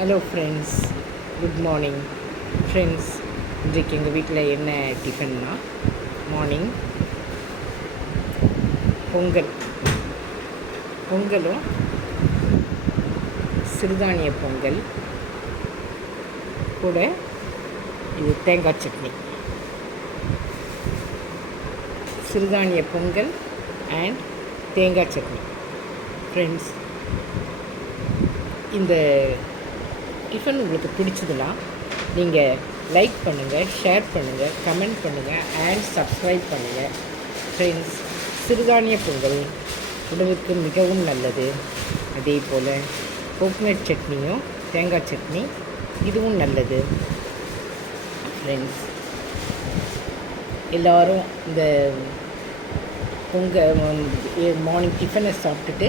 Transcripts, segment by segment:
Hello friends, good morning friends. இன்றைக்கு எங்கள் வீட்டில் என்ன டிஃபன்னா, மார்னிங் பொங்கலும் சிறுதானிய பொங்கல் கூட இது தேங்காய் சட்னி. சிறுதானிய பொங்கல் அண்ட் தேங்காய் சட்னி. ஃப்ரெண்ட்ஸ், இந்த டிஃபன் உங்களுக்கு பிடிச்சதுன்னா நீங்கள் லைக் பண்ணுங்கள், ஷேர் பண்ணுங்கள், கமெண்ட் பண்ணுங்கள் அண்ட் சப்ஸ்கிரைப் பண்ணுங்கள். ஃப்ரெண்ட்ஸ், சிறுதானிய பொங்கல் உடலுக்கு மிகவும் நல்லது. அதே போல் கோகனட் சட்னியும் தேங்காய் சட்னி இதுவும் நல்லது. ஃப்ரெண்ட்ஸ், எல்லோரும் இந்த மார்னிங் டிஃபனை சாப்பிட்டுட்டு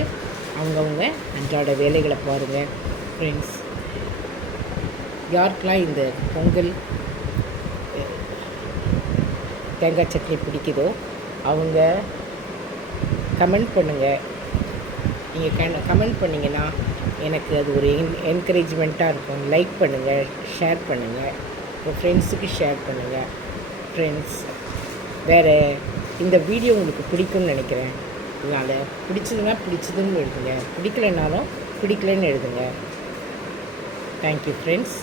அவங்கவுங்க அன்றாட வேலைகளை பாருங்கள். ஃப்ரெண்ட்ஸ், யாருக்கெல்லாம் இந்த பொங்கல் தேங்காய் சட்னி பிடிக்குதோ அவங்க கமெண்ட் பண்ணுங்கள். நீங்கள் கமெண்ட் பண்ணிங்கன்னா எனக்கு அது ஒரு என்கரேஜ்மெண்ட்டாக இருக்கும். லைக் பண்ணுங்கள், ஷேர் பண்ணுங்கள், உங்கள் ஃப்ரெண்ட்ஸுக்கு ஷேர் பண்ணுங்கள். ஃப்ரெண்ட்ஸ், வேறு இந்த வீடியோ உங்களுக்கு பிடிக்கும்னு நினைக்கிறேன். அதனால் பிடிச்சதுன்னா பிடிச்சதுன்னு எழுதுங்க, பிடிக்கலைன்னாலும் பிடிக்கலன்னு எழுதுங்க. Thank you friends.